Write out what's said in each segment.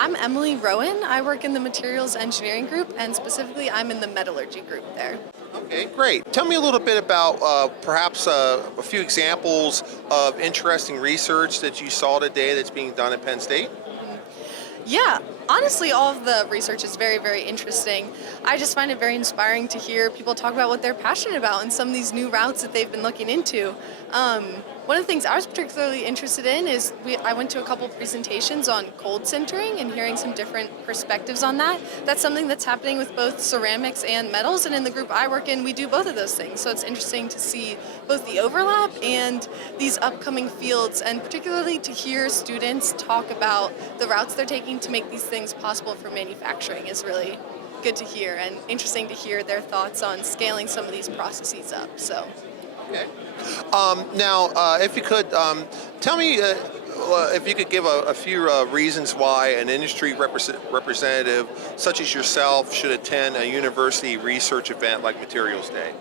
I'm Emily Rowan. I work in the Materials Engineering group, and specifically I'm in the Metallurgy group there. Okay, great. Tell me a little bit about perhaps a few examples of interesting research that you saw today that's being done at Penn State. Yeah, honestly, all of the research is very, very interesting. I just find it very inspiring to hear people talk about what they're passionate about and some of these new routes that they've been looking into. One of the things I was particularly interested in is I went to a couple presentations on cold sintering and hearing some different perspectives on that. That's something that's happening with both ceramics and metals, and in the group I work in, we do both of those things. So it's interesting to see both the overlap and these upcoming fields, and particularly to hear students talk about the routes they're taking to make these things possible for manufacturing is really good to hear, and interesting to hear their thoughts on scaling some of these processes up. So. Okay. Now, if you could, tell me if you could give a few reasons why an industry representative such as yourself should attend a university research event like Materials Day.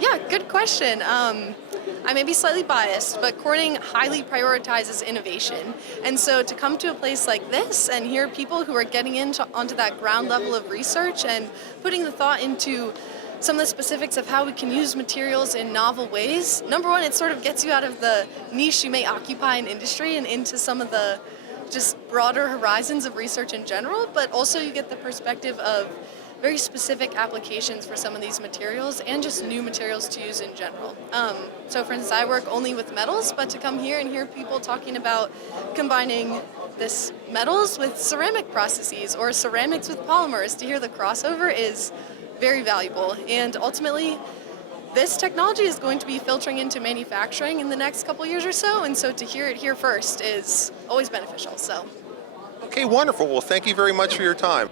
Yeah, good question. I may be slightly biased, but Corning highly prioritizes innovation. And so to come to a place like this and hear people who are getting onto that ground level of research and putting the thought into some of the specifics of how we can use materials in novel ways. Number one, it sort of gets you out of the niche you may occupy in industry and into some of the just broader horizons of research in general, but also you get the perspective of very specific applications for some of these materials and just new materials to use in general. So for instance, I work only with metals, but to come here and hear people talking about combining this metals with ceramic processes or ceramics with polymers, to hear the crossover is very valuable. And ultimately, this technology is going to be filtering into manufacturing in the next couple years or so, and so to hear it here first is always beneficial. So. Okay, wonderful. Well, thank you very much for your time.